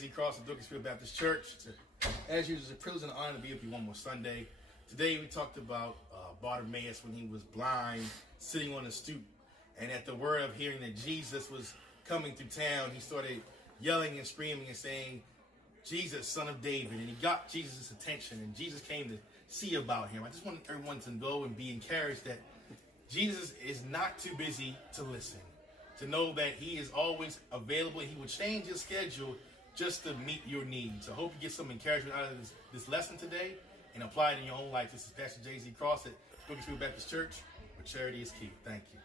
Jay-Z Cross of Douglasfield Baptist Church. As usual, it's a privilege and an honor to be with you one more Sunday. Today we talked about Bartimaeus when he was blind, sitting on a stoop. And at the word of hearing that Jesus was coming through town, he started yelling and screaming and saying, "Jesus, son of David." And he got Jesus' attention, and Jesus came to see about him. I just want everyone to go and be encouraged that Jesus is not too busy to listen, to know that he is always available. He would change his schedule just to meet your needs. I hope you get some encouragement out of this lesson today and apply it in your own life. This is Pastor Jay-Z Cross at Douglasfield Baptist Church, where charity is key. Thank you.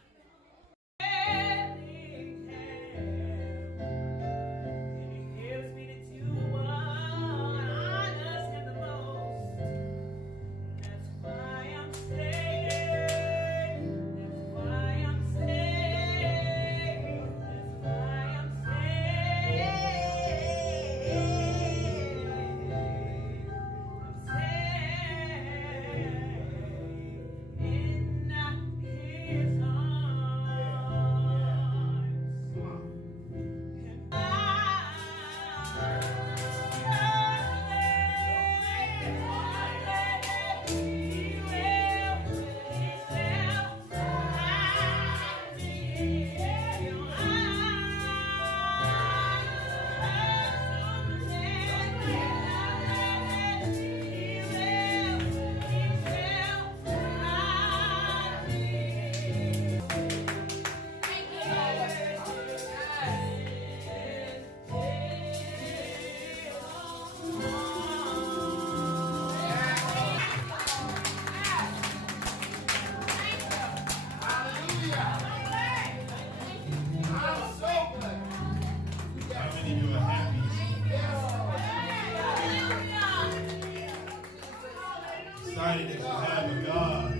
Excited that you have a God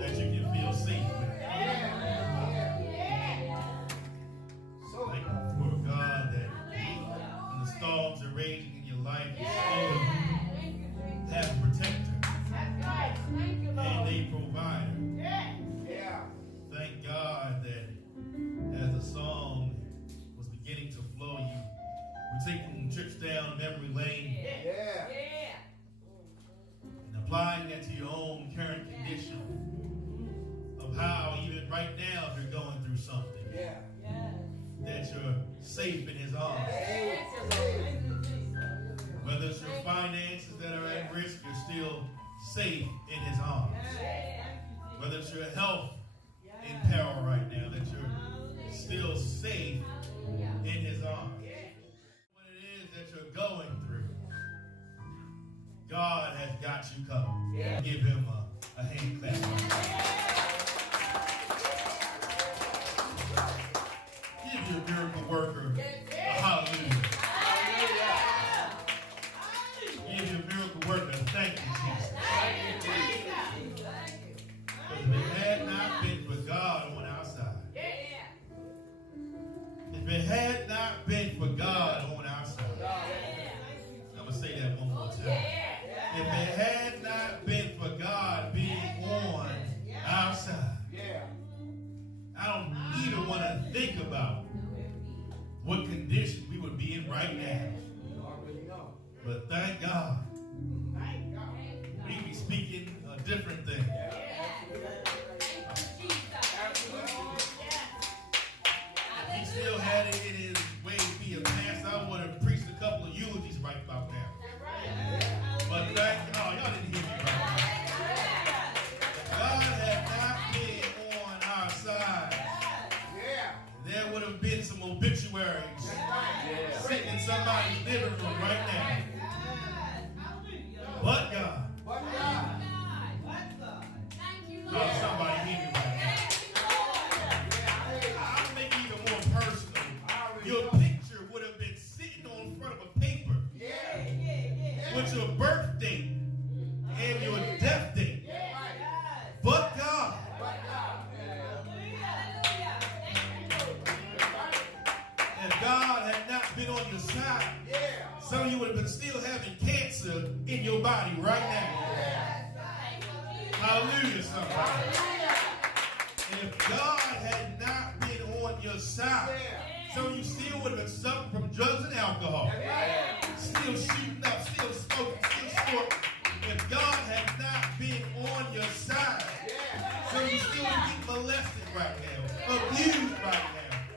that you can feel safe with. Thankful for a God that when the storms are raging in your life, you still have a protector and a provider. Thank God that as the song was beginning to flow, you were taking trips down memory lane. Applying that to your own current condition of how even right now if you're going through something, that you're safe in his arms. Whether it's your finances that are at risk, you're still safe in his arms. Whether it's your health in peril right now, that you're still safe in his arms. What it is that you're going through, God has got you covered. Give him a hand clap. Give your miracle worker a hallelujah. Give your miracle worker a thank you, Jesus. Because if it had not been for God on our side, if it had not been for God on our side, I'm going to say that one more time. If it had not been for God being on our side, I don't even want to think about what condition we would be in right now. But thank God, we be speaking a different thing. If he still had it in his way to be a pastor, I would have preached a couple of eulogies right about now. But thank God, y'all didn't hear me right. God had not been on our side. There would have been some obituaries sitting in somebody's living room right now. But God. Oh, somebody hear me right now. I'll make it even more personal. Your picture would have been sitting on front of a paper with your birth date and your death date. But God. If God had not been on your side, some of you would have been still having cancer in your body right now. Hallelujah, somebody. And if God had not been on your side, Some of you still would have been suffering from drugs and alcohol. Still shooting up, still smoking, still smoking. If God had not been on your side, some of you still would be molested right now, abused right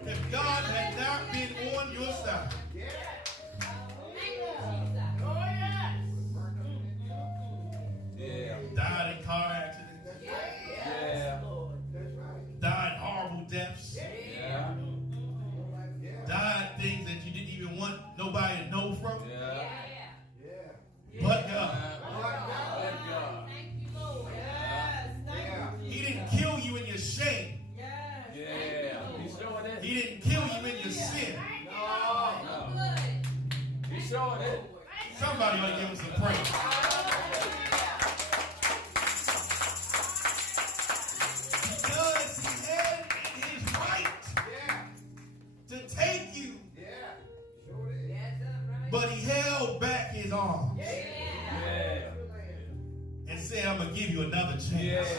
now. If God had not been on your side. Died in car accidents. Died horrible deaths. Died things that you didn't even want nobody to know from. But God. He didn't kill you in your shame. He didn't kill you in your sin. Somebody ought to give him some praise. Because he had it in his right to take you. But he held back his arms and said, I'm going to give you another chance.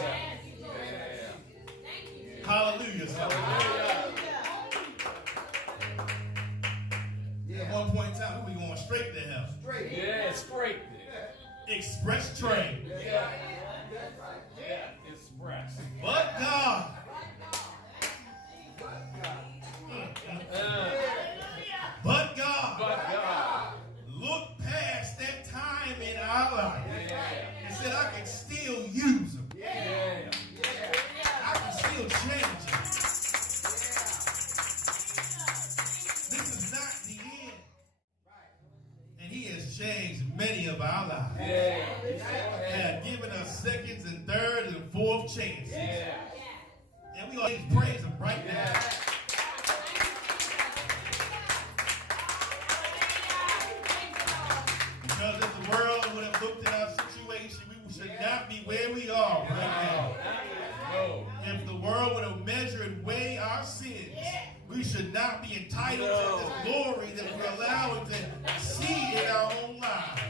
Hallelujah. At one point in time, we were going straight to hell. Straight. Express train. Express. But God. But God. Look past that time in our life and said, I can still use them. I can still change them. This is not the end. And he has changed many of our lives. And given us seconds and thirds and fourth chances. And we ought to praise him right now. Because if the world would have looked at our situation, we should not be where we are right now. If the world would have measured and weighed our sins, we should not be entitled to this glory that we're allowed to see in our own lives.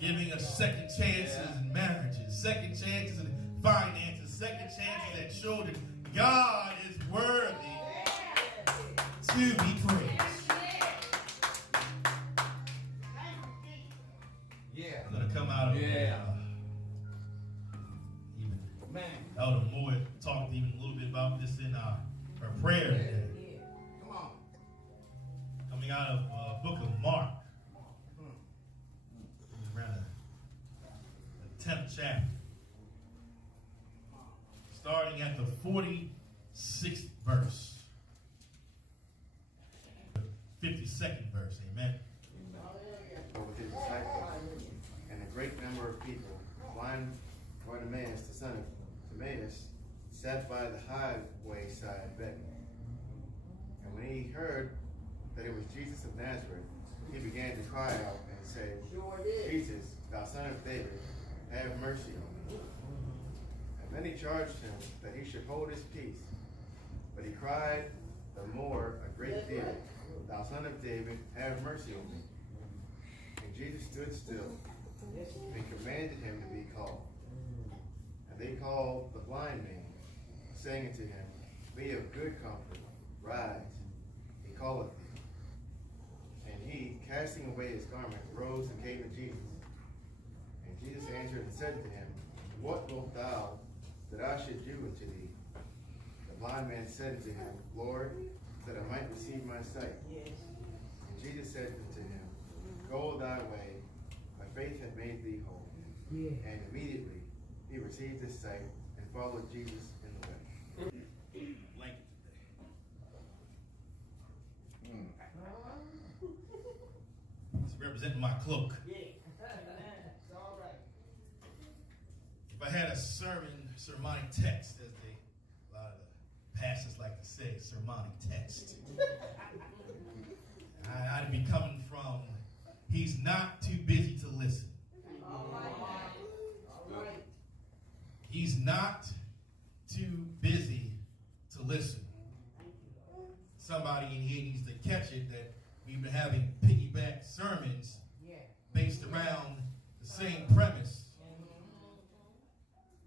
Giving us second chances in marriages, second chances in finances, second chances at children. God is worthy to be praised. I'm going to come out of Elder Moore talked even a little bit about this in her prayer today. Coming out of book of Mark. Around the 10th chapter. Starting at the 46th verse. 52nd verse. Amen. With his disciples and a great number of people, blind Bartimaeus, the son of Timaeus, sat by the highway side begging. And when he heard that it was Jesus of Nazareth, he began to cry out and say, Jesus, thou son of David, have mercy on me. And then he charged him that he should hold his peace. But he cried the more a great deal, thou son of David, have mercy on me. And Jesus stood still and commanded him to be called. And they called the blind man, saying unto him, Be of good comfort, rise, he calleth thee. And he, casting away his garment, rose and came to Jesus. And Jesus answered and said to him, What wilt thou that I should do unto thee? The blind man said unto him, Lord, that I might receive my sight. And Jesus said unto him, Go thy way, thy faith hath made thee whole. And immediately he received his sight and followed Jesus in the way. Blanket today. It's representing my cloak. If I had a sermonic text, as a lot of the pastors like to say, sermonic text, I'd be coming from, he's not too busy to listen. He's not too busy to listen. Somebody in here needs to catch it that we've been having piggyback sermons based around the same premise.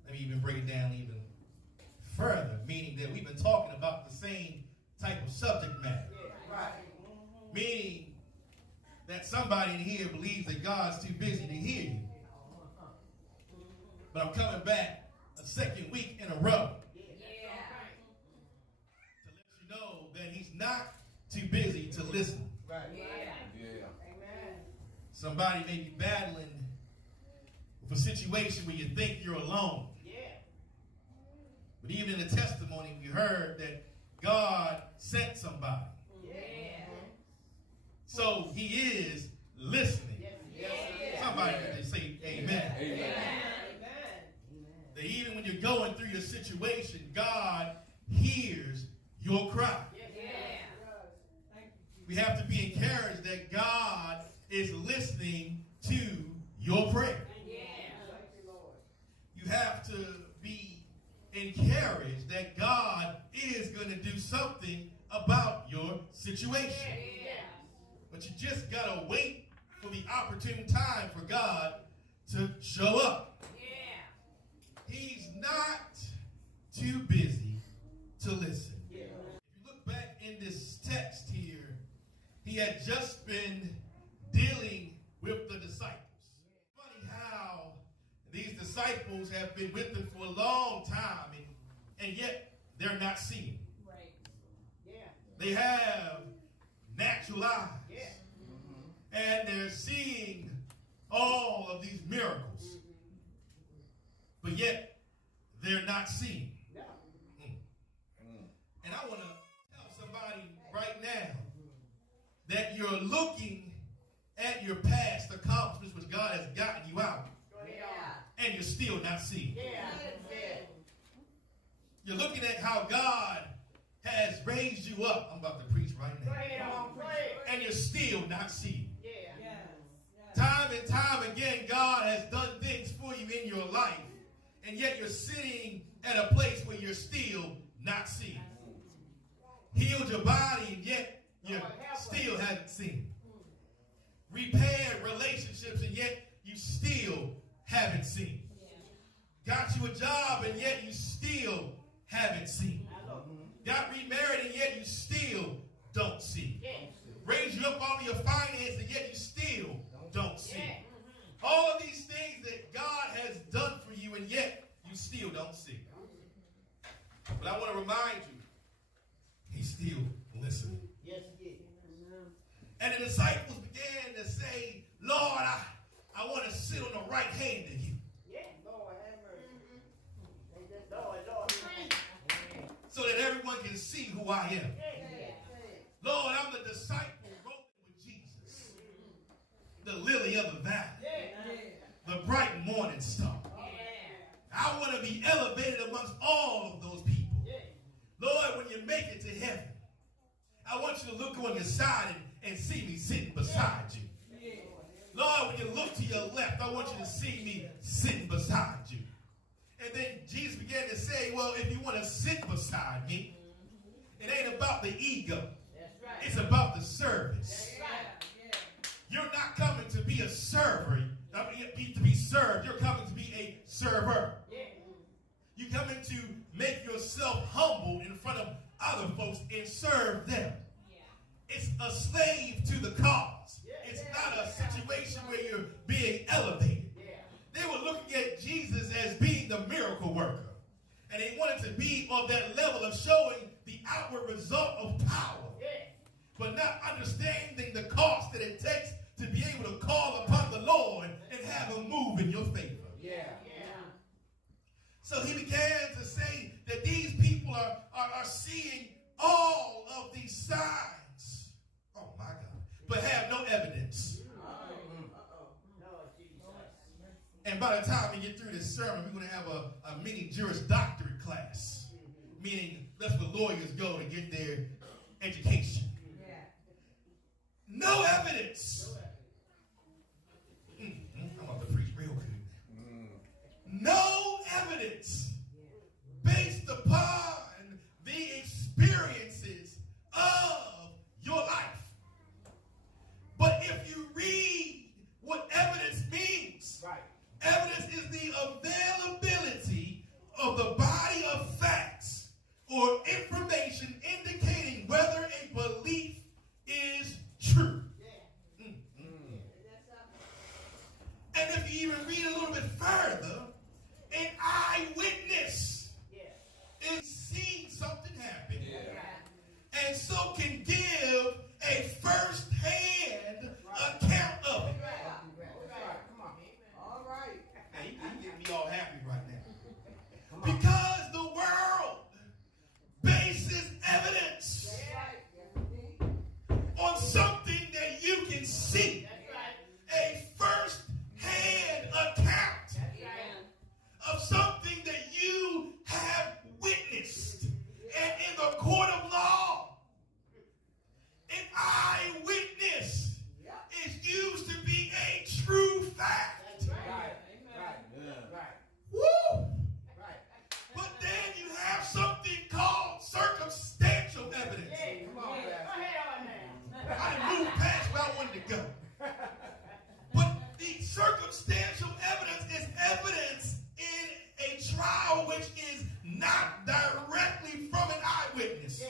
Let me even break it down even further, meaning that we've been talking about the same in here believes that God's too busy to hear you. But I'm coming back a second week in a row to let you know that he's not too busy to listen. Right. Yeah. Amen. Somebody may be battling with a situation where you think you're alone. Yeah. But even in the testimony, we heard that God sent somebody. Yeah. So he is listening. Yes. Somebody can say amen. Amen. That even when you're going through your situation, God hears your cry. We have to be encouraged that God is listening to your prayer. You have to be encouraged that God is going to do something about your situation. But you just got to wait for the opportune time for God to show up. He's not too busy to listen. If you look back in this text here, he had just been dealing with the disciples. Funny how these disciples have been with him for a long time, and yet they're not seeing. Right. Yeah. They have natural eyes. Yeah. And they're seeing all of these miracles. But yet, they're not seeing. No. And I want to tell somebody right now that you're looking at your past accomplishments, which God has gotten you out, and you're still not seeing. Yeah. You're looking at how God has raised you up. I'm about to preach right now. And you're still not seeing. Time and time again, God has done things for you in your life, and yet you're sitting at a place where you're still not seeing. Healed your body, and yet you still haven't seen. Repaired relationships, and yet you still haven't seen. Got you a job, and yet you still haven't seen. Got remarried, and yet you still don't see. Raised you up all your finances, and yet you still don't see. All of these things that God has done for you, and yet you still don't see. But I want to remind you, he's still listening. Yes, he is. And the disciples began to say, Lord, I want to sit on the right hand of you. Yeah, Lord, have mercy. They just, Lord. So that everyone can see who I am. Lord, I'm the disciple rolling with Jesus. The lily of the valley. The bright morning star. I want to be elevated amongst all of those people. Lord, when you make it to heaven, I want you to look on your side and see me sitting beside you. Lord, when you look to your left, I want you to see me sitting beside you. And then Jesus began to say, well, if you want to sit beside me, it ain't about the ego. It's about the service. You're not coming to be a server, to be served. You're coming to be a server. You're coming to make yourself humble in front of other folks and serve them. It's a slave to the cause. It's not a situation where you're being elevated. They were looking at Jesus as being the miracle worker. And they wanted to be on that level of showing the outward result of power. But not understanding the cost that it takes to be able to call upon the Lord and have him move in your favor. So he began to say that these people are seeing all of these signs. Oh my God. But have no evidence. And by the time we get through this sermon, we're going to have a mini Juris Doctorate class. Meaning that's where lawyers go to get their education. No evidence. I'm about to preach real good. No evidence based upon the experiences of your life. But if you read what evidence means, evidence is the availability of the body of facts or information indicating whether a belief is true. if you even read a little bit further, an eyewitness is seeing something happen, and so can give a first-hand account of it. All right. Now, you get me all happy right now. Because the world bases evidence on something that you can see. A first-hand account of something that you have witnessed. And in the court of law, an eyewitness is used to be a true fact. Woo! But then you have something called circumstantial evidence. I didn't move past where I wanted to go. But the circumstantial evidence is evidence in a trial which is not directly from an eyewitness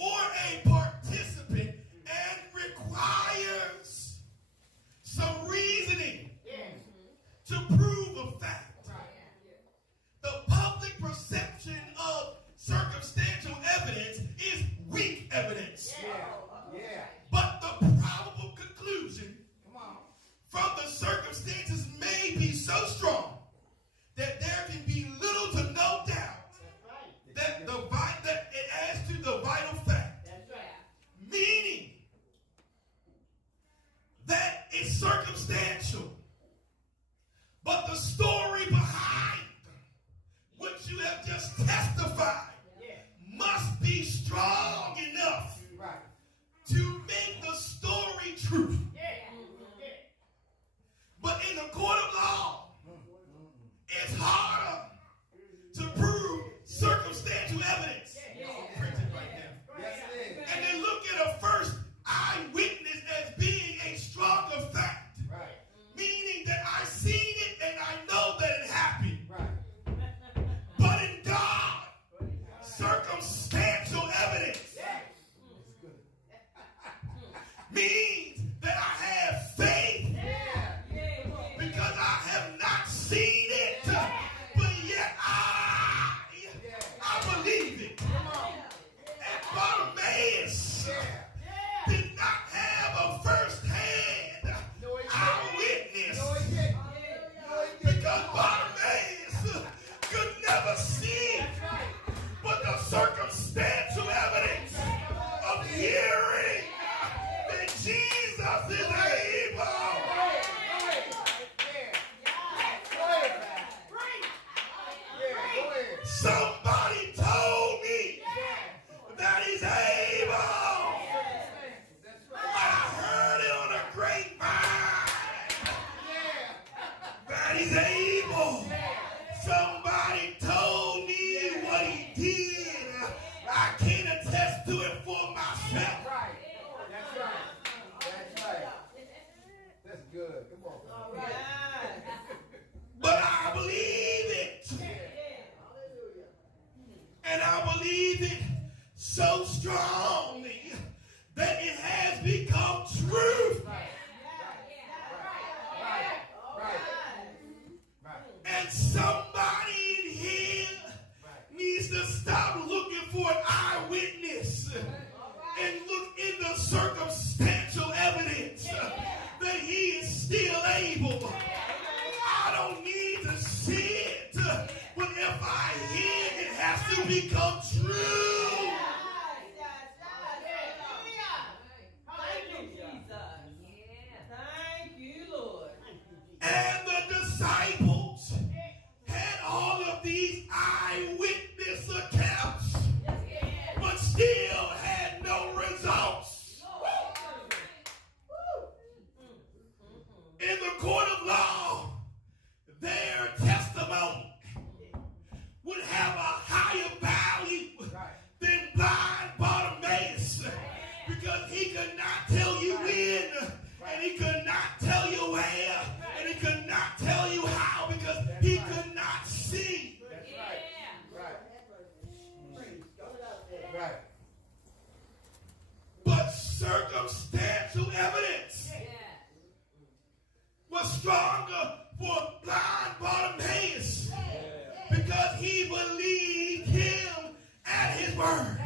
or a participant and requires some reasoning to prove a fact. The public perception of circumstantial evidence is weak evidence. But the probable conclusion from the circumstances may be so strong that there can be little to no doubt that it adds to the vital fact. Meaning that it's circumstantial, but the story behind what you have just testified must be strong enough to make the story true. But in the court of law, it's harder to prove circumstantial evidence. And they look at a first eyewitness as being a stronger fact. Meaning that I seen it and I know that it happened. But in God, circumstantial evidence means that I have faith because I have not seen it, but yet I believe it. And Bartimaeus did not have a first-hand eyewitness because Bartimaeus could never see but the circumstantial evidence of hearing that Jesus is able. Somebody told me that he's able. I heard it on a grapevine that he's able. Somebody told me what he did. I can't attest to it for myself. That's good. Come on. But I believe it. And I believe it so strongly that it has become truth. And somebody in here needs to stop looking for an eyewitness and look in the circumstantial evidence that he is still able. I don't need to see it, but if I hear it, it has to become true. And the disciples had all of these eyewitness accounts, but still had no results. In the court of law, their testimony would have a higher value was stronger for blind Bartimaeus because he believed him at his word.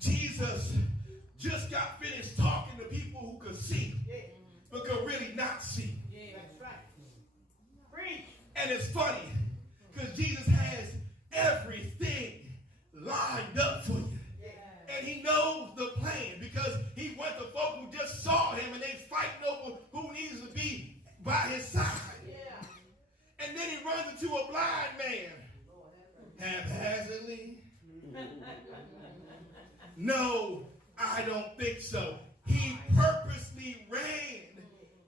Jesus just got finished talking to people who could see, but could really not see. And it's funny because Jesus has everything lined up for you. And he knows the plan because he went to folk who just saw him and they fighting over who needs to be by his side. And then he runs into a blind man. Haphazardly? No, I don't think so. He purposely ran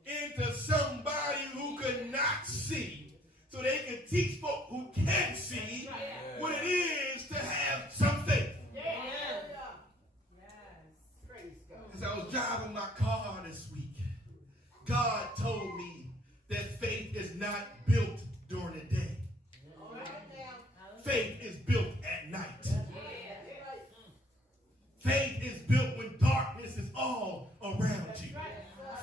into somebody who could not see so they can teach folk who can see what it is to have some faith. As I was driving my car this week, God told me that faith is not built during the day. Faith is built at night. Faith is built when darkness is all around you.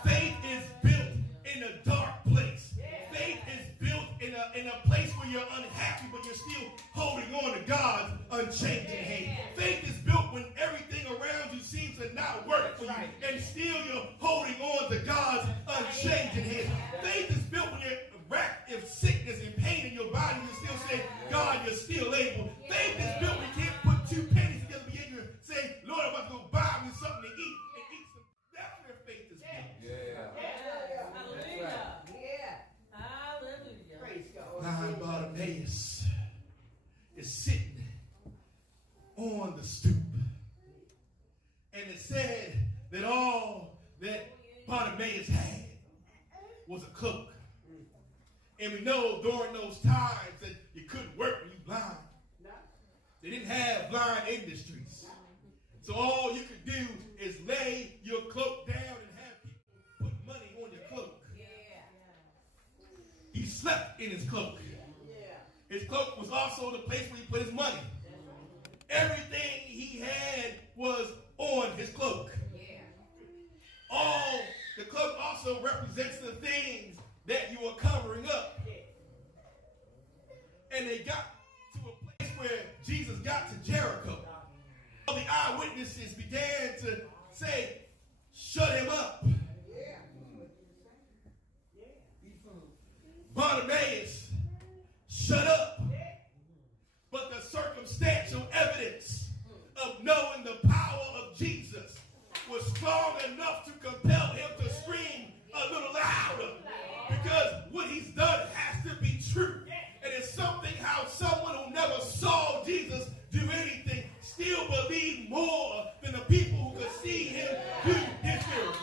Faith is built in a dark place. Faith is built in a place where you're unhappy, but you're still holding on to God's unchanging hand. Faith is built when everything around you seems to not work for you, and still you're holding on to God's unchanging hand. Faith is built when you're racked in sickness and pain in your body, and you still say, God, you're still able. Faith is built when you can't put two pennies together, but yet you're saying, Lord, I'm about to go buy me something to eat and eat some. That's where faith is built. Blind Bartimaeus is sitting on the stoop. And it said that all that Bartimaeus had was a cloak. And we know during those times that you couldn't work when you blind. They didn't have blind industries. So all you could do is lay your cloak down and have people put money on your cloak. He slept in his cloak. His cloak was also the place where he put his money. Everything he had was on his cloak. The cloak also represents the things that you are covering up. And they got to a place where Jesus got to Jericho. All the eyewitnesses began to say, shut him up. Bartimaeus, shut up. But the circumstantial evidence of knowing the power of Jesus was strong enough to compel him to scream a little louder. Because what he's done has to be true. And it's something how someone who never saw Jesus do anything still believed more than the people who could see him do his miracles.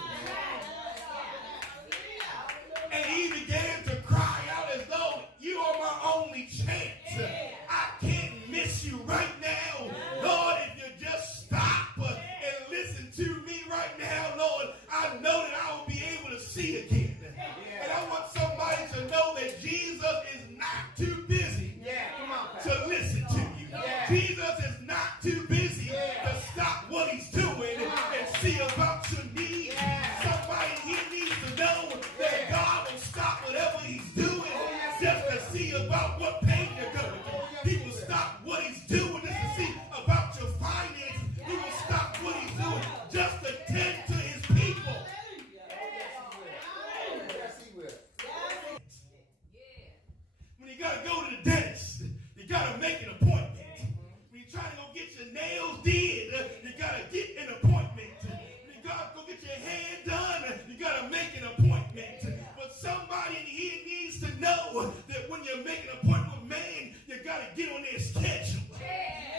And he began to cry out as though, you are my only chance. I can't miss you right now. Lord, if you just stop and listen to me right now, Lord, I know that I will be able to see again. And I want somebody to know that Jesus is not too busy to listen to you. Jesus is not too busy to stop what he's doing and see about your need. Somebody, he needs to know that God will stop whatever he's doing just to see about what pain you're going through. He will stop what he's doing just to see about your finances. He will stop what he's doing just to tend to his people. When you got to go to the dentist, you got to make an appointment. When you're trying to go get your nails did, you got to get an appointment. When you got to go get your hair done, you got to make an appointment. But somebody in here needs to know that when you're making an appointment with man, you got to get on their schedule.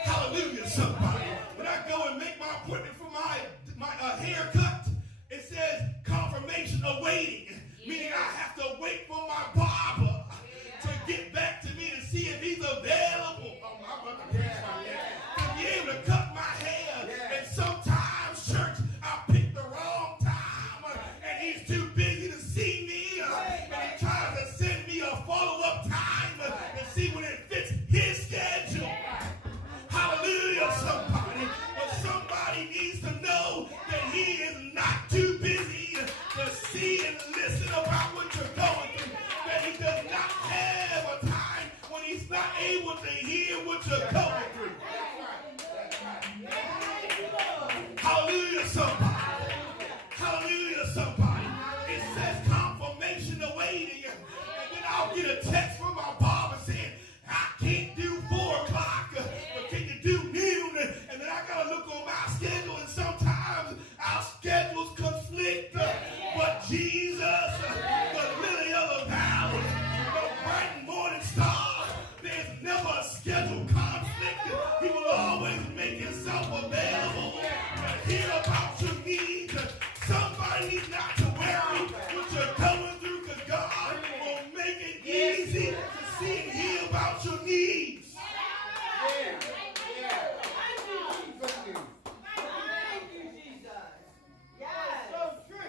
Hallelujah, somebody. When I go and make my appointment for my haircut, it says confirmation awaiting, meaning I have to wait for my barber to get back to me to see if he's available. To be able to cut my hair. And sometimes, church, I pick the wrong time, and he's too busy to see me, and he tries to send me a follow-up time to see when it fits his schedule. Hallelujah, somebody. But somebody needs to know that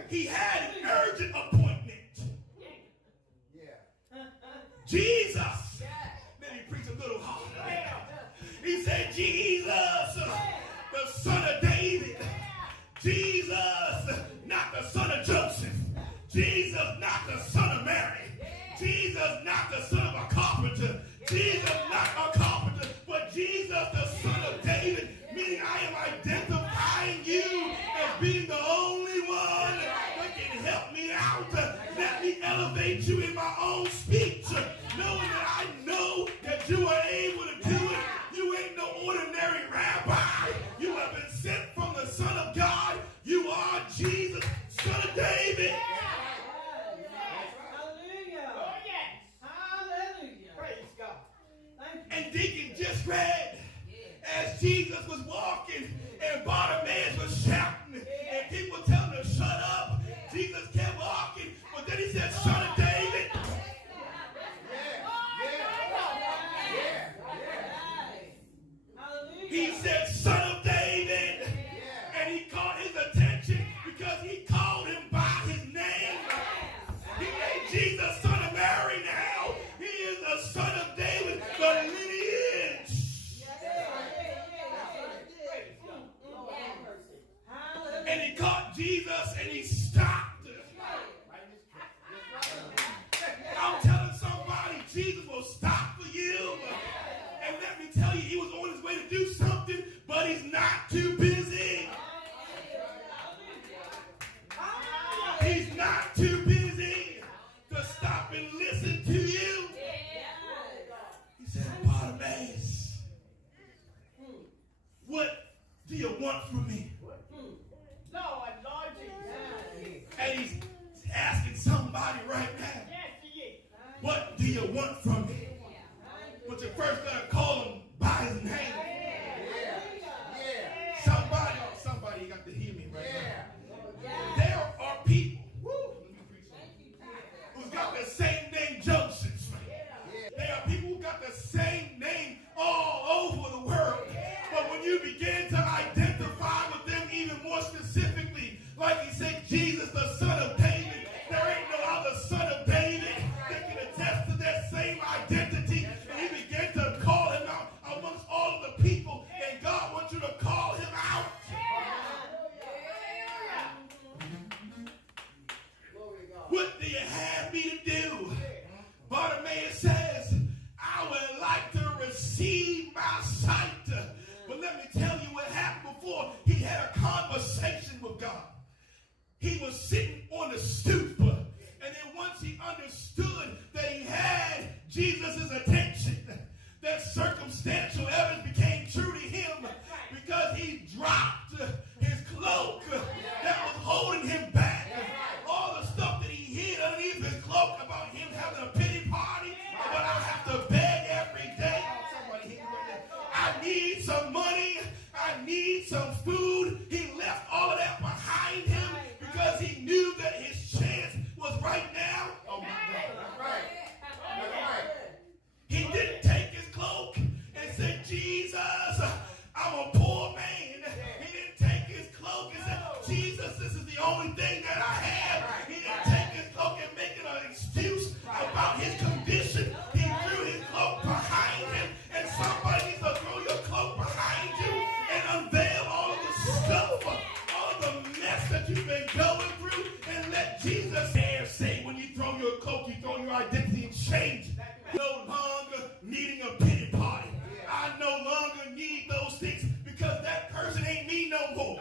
He had an urgent appointment. Jesus. Let me preach a little harder. He said, Jesus, the son of David. Jesus, not the son of Joseph. Jesus, not the son of Mary. Jesus, not the son of a carpenter. Jesus, not a carpenter, but Jesus, the son of David. Meaning I am identifying you as being the only one that can help me out. Let me elevate you in my own speech. Knowing that I know that you are able to do it. You ain't no ordinary rabbi. You have been sent from the Son of God. You are Jesus, son of David. Hallelujah. Oh, yes. Hallelujah. Praise God. Thank you. And Deacon just read as Jesus was walking and Bartimaeus was shouting and people telling him to shut up. Jesus kept walking, but then he said, son of David. He said, son of David. And he caught his attention because he called him by his name. He ain't Jesus, son of Mary now. He is the son of David, the lineage. And he caught Jesus and he stopped. I'm telling somebody, Jesus will stop for you. And let me tell you, he was on his way to do something, but he's not too busy. He's not too busy to stop and listen to you. He said, Bartimaeus, what do you want from me? Lord, Lord Jesus. And he's asking somebody right now, Yes, he is. what do you want from me? But you first gotta call him by his name. Somebody got to hear me right now. There are people who's got the same name Joseph. There are people who got the same name all over the world. But when you begin to identify with them even more specifically, like he said, Jesus, the son of David, there ain't no other son of David that can attest to that same identity. And he began to call him out amongst all of the people. And God wants you to call him out. What do you have me to do? Bartimaeus says, I would like to receive my sight. But let me tell you what happened before he had a conversation with God. He was sitting on the stoop. And then once he understood that he had Jesus' attention, that circumstantial evidence became true to him because he dropped his cloak that was holding him back. All the stuff that he hid underneath his cloak about him having a pity party, but I have to beg every day. I need some money. I need some food. He left all of that behind him because he knew that his chance was right now. Oh my God. That's right. That's right. He didn't take his cloak and said, Jesus, I'm a poor man. He didn't take his cloak and said, Jesus, this is the only thing that I have. He didn't take his cloak and make it an excuse about his condition. He threw his cloak behind him, and somebody needs to throw your cloak behind you and unveil all of the stuff, all of the mess that you've been going through, and let Jesus say, when you throw your cloak, you throw your identity and change. No longer needing a pity party. I no longer need those things because that person ain't me no more.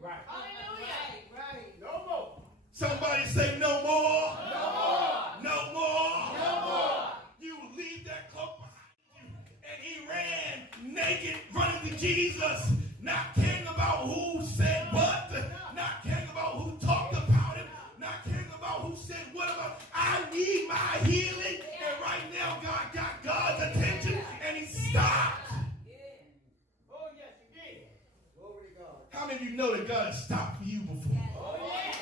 Right. Hallelujah. Right. No more. Somebody say no more. No more. No more. No more. You leave that cloak behind you. And he ran naked, running to Jesus, not caring about who said what, not caring about who talked about him, not caring about who said what about. I need my healing. And right now, God got God's attention, and he stopped. Oh, yes, he did. Glory to God. How many of you know that God has stopped for you before? Oh, yeah.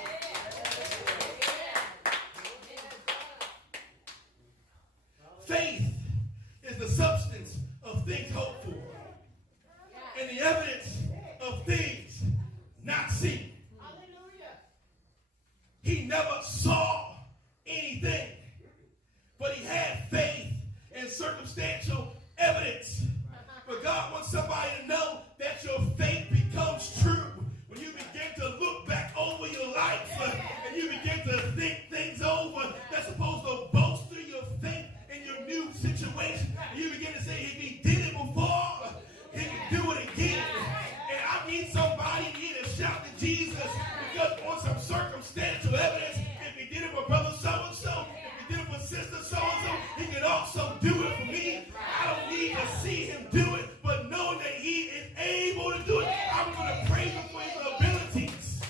Faith is the substance of things hoped for and the evidence of things not seen. Hallelujah. he never saw anything, but he had faith and circumstantial evidence. But God wants somebody to know that your faith becomes true when you begin to look back over your life and you begin to think things over that's supposed to bolster your faith in your new situation. And you begin to say, if he did it before, he can do it again. And I need somebody here to shout to Jesus because on some circumstantial evidence, if he did it for brother so-and-so, if he did it for sister so-and-so, he can also do it for me. I don't need to see him do it, but knowing that he is able to do it, I'm going to praise him for his abilities.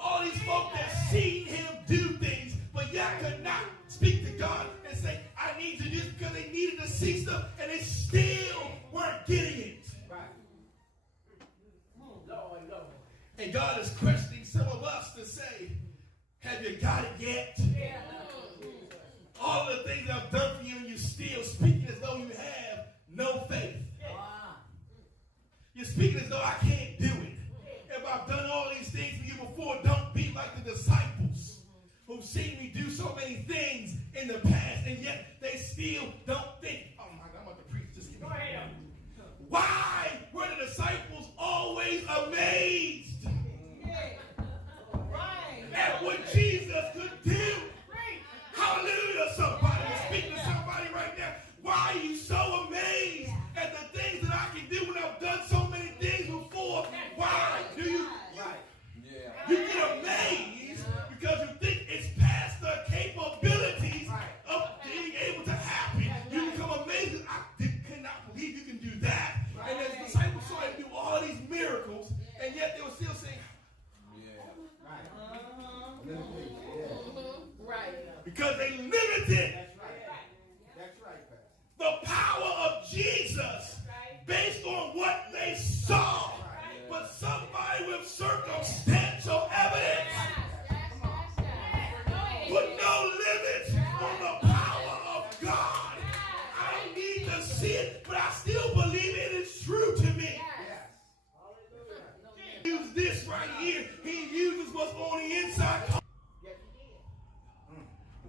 All these folk that seen him do things, but yet could not speak to God and say, I need to do this because they needed to see stuff, and they still weren't getting it. And God is questioning some of us to say, have you got it yet? All the things I've done for you, and you're still speaking as though you have no faith. You're speaking as though I can't do it. If I've done all these things for you before, don't be like the disciples who've seen me do so many things in the past, and yet they still don't think, oh my God, I'm about to preach. Just give me a minute. Why were the disciples always amazed at what Jesus could do? Hallelujah, somebody. I'm speaking to somebody right now. Why are you so amazed at the things that I can do when I've done so many things before? Why do you? You get amazed because you think it's past the capabilities of being able to happen. You become amazed. I cannot believe you can do that. And as the disciples saw him do all these miracles, and yet they were still saying, because they limited the power of Jesus based on what they saw. But somebody with circumstantial evidence put no limits on the power of God. I don't need to see it, but I still believe it is true to me. Use this right here. He uses what's on the inside.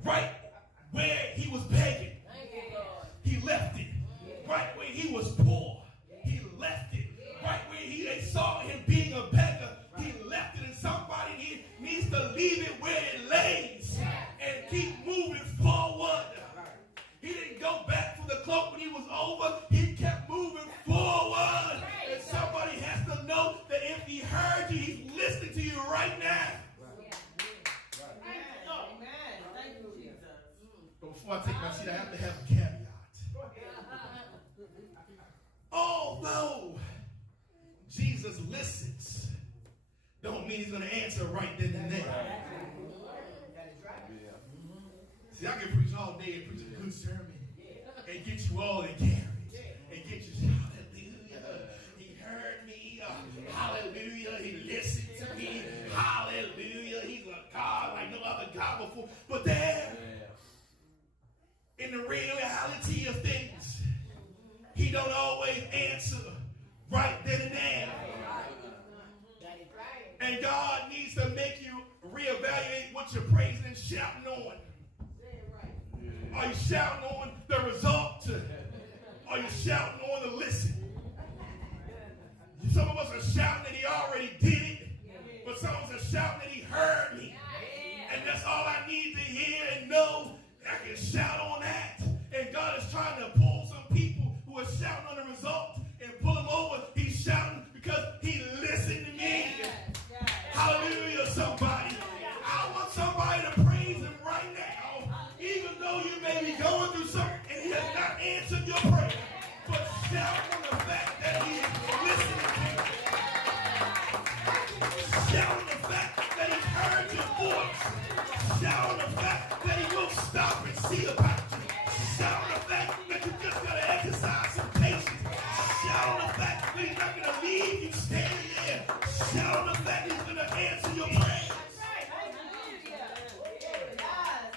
Right where he was begging, he left it. Right where he was poor, he left it. Right where they saw him being a beggar, he left it. And somebody here needs to leave it where it lays and keep moving forward. He didn't go back for the cloak when he was over. He kept moving forward. And somebody has to know that if he heard you, he's listening to you right now. But before I take my seat, I have to have a caveat. Although Jesus listens, don't mean he's going to answer right then and there. See, I can preach all day and preach a good sermon and get you all encouraged and get you, hallelujah, he heard me, hallelujah, he listened to me, hallelujah, he's a God like no other God before. But then, in the reality of things, he don't always answer right then and there. And God needs to make you reevaluate what you're praising and shouting on. Are you shouting on the result? Are you shouting on the listen? Some of us are shouting that he already did it, but some of us are shouting that he heard me. And that's all I need to hear and know. I can shout on that. And God is trying to pull some people who are shouting on the result and pull them over. He's shouting because he listened to me. Hallelujah, somebody. I want somebody to praise him right now, even though you may be going through something and he has not answered your prayer. But shout on the fact that he is listening to you. Shout on the fact that he heard your voice. Shout on the fact that he will stop and see about you. Shout on the fact that you just got to exercise some patience. Shout on the fact that he's not going to leave you standing there. Shout on the fact he's going to answer your prayers.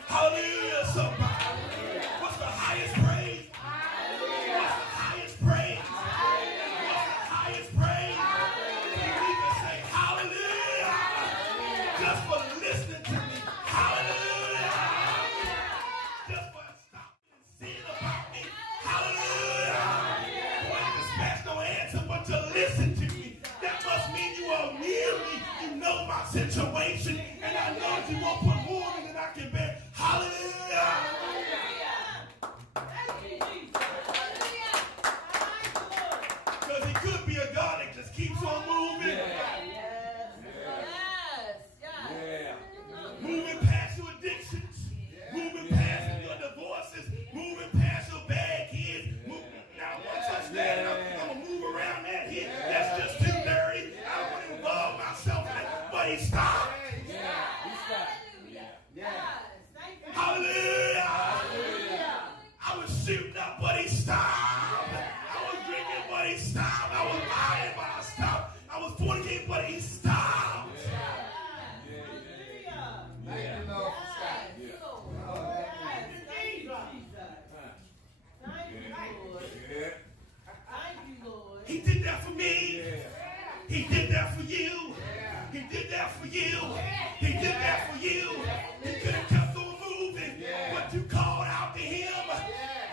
Hallelujah, somebody. What's the highest praise? What's the highest praise? What's the highest praise? You need to he stopped. Hallelujah. I was shooting up, but he stopped. I was drinking, but he stopped. I was lying, but I stopped. I was fornicating, but he stopped. Thank you, Lord, for stopping. He did that for me. He did that for you. He did that for you. He did that for you. He could have kept on moving, but you called out to him.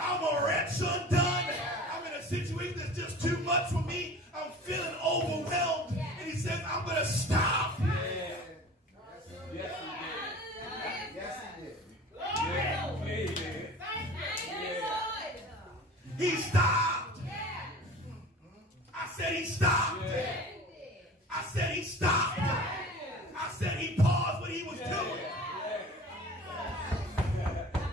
I'm a wretch undone. I'm in a situation that's just too much for me. I'm feeling overwhelmed. And he says, I'm going to stop. Yes, he did. He stopped. I said he stopped. I said he stopped. I said he paused what he was doing.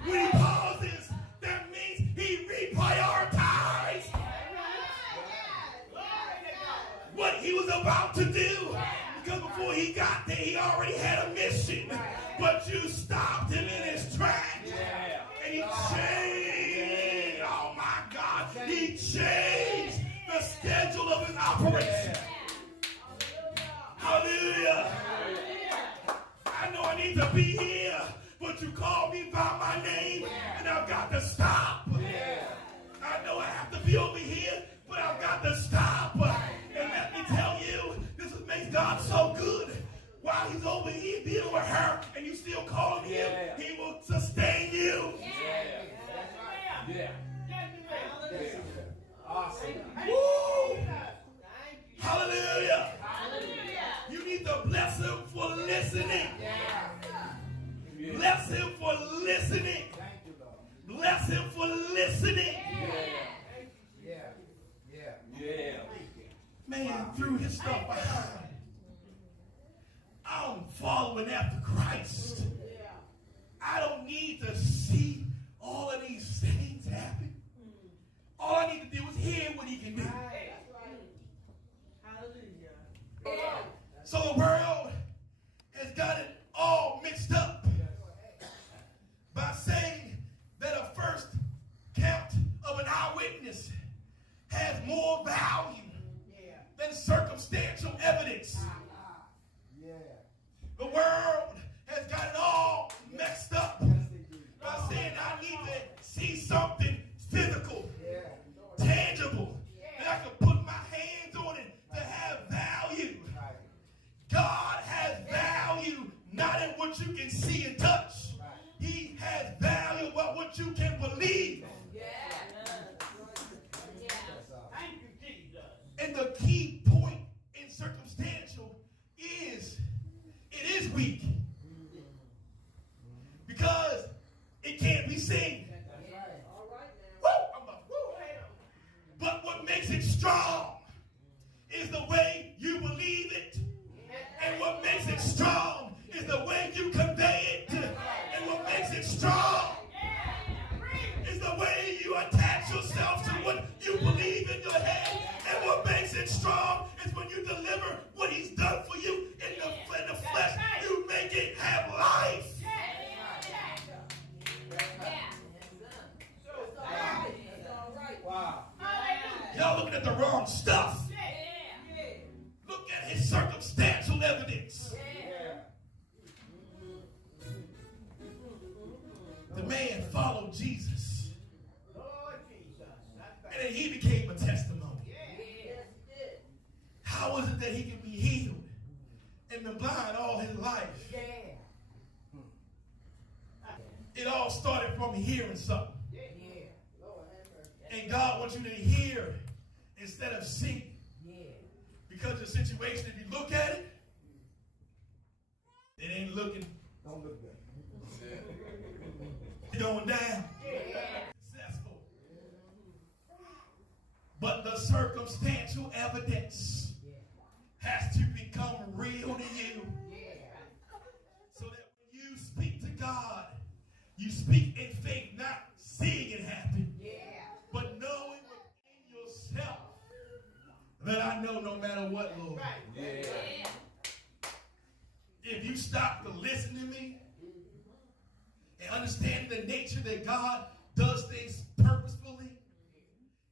When he pauses, that means he reprioritized what he was about to do. Because before he got there, he already had a mission. But you stopped him in his tracks. And he changed. Oh my God. He changed the schedule of his operation. Hallelujah. I know I need to be here, but you called me by my name, and I've got to stop. I know I have to be over here, but I've got to stop. And let me tell you, this makes God so good. While he's over here dealing with her, and you still calling him, he will sustain you. Awesome. Woo! Hallelujah. You need to bless him for listening. Bless him for listening. Thank you, Lord. Bless him for listening. Man threw his stuff behind. I'm following after Christ. I don't need to see all of these things happen. All I need to do is hear what he can do. So the world has got it all mixed up by saying that a first count of an eyewitness has more value than circumstantial evidence. The world has got it all messed up by saying I need to see something physical, tangible, and I can put my hands on it to have value. God has value not in what you can see and touch. He has value about what you can believe. And the key point in circumstantial is it is weak. Because it can't be seen. Woo, I'm about, woo. But what makes it strong is the way you believe it. And what makes it strong is the way you convey it. And what makes it strong is the way you attach yourself to what you believe in your head. And what makes it strong is when you deliver what he's done for you in the flesh. You make it have life. Wow. Y'all looking at the wrong stuff. Look at his circumstantial evidence. The man followed Jesus. And then he became a testimony. How is it that he can be healed and been blind all his life? It all started from hearing something. And God wants you to hear instead of see. Because the situation, if you look at it, it ain't looking. Don't look good. It's going down. Successful. But the circumstantial evidence has to become real to you. So that when you speak to God, you speak in faith, not seeing it happen, but knowing within yourself that I know no matter what, Lord. if you stop to listen to me and understand the nature that God does things purposefully,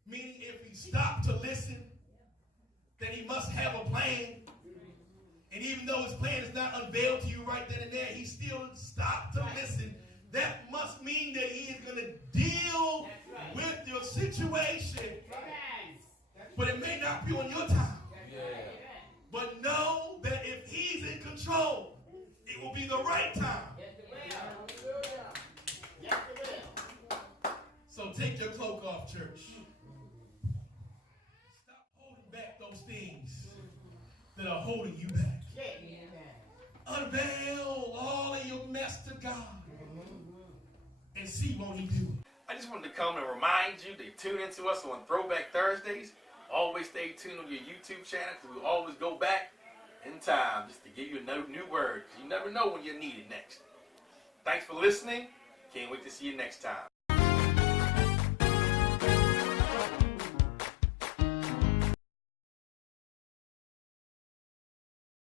meaning if he stopped to listen, then he must have a plan. And even though his plan is not unveiled to you right then and there, he still stopped to listen. That must mean that he is going to deal with your situation. But it may not be on your time. But know that if he's in control, it will be the right time. So take your cloak off, church. Stop holding back those things that are holding you back. Unveil all of your mess to God and see what he do. I just wanted to come and remind you to tune into us on Throwback Thursdays. Always stay tuned on your YouTube channel because we always go back in time just to give you a new word. You never know when you need it next. Thanks for listening. Can't wait to see you next time.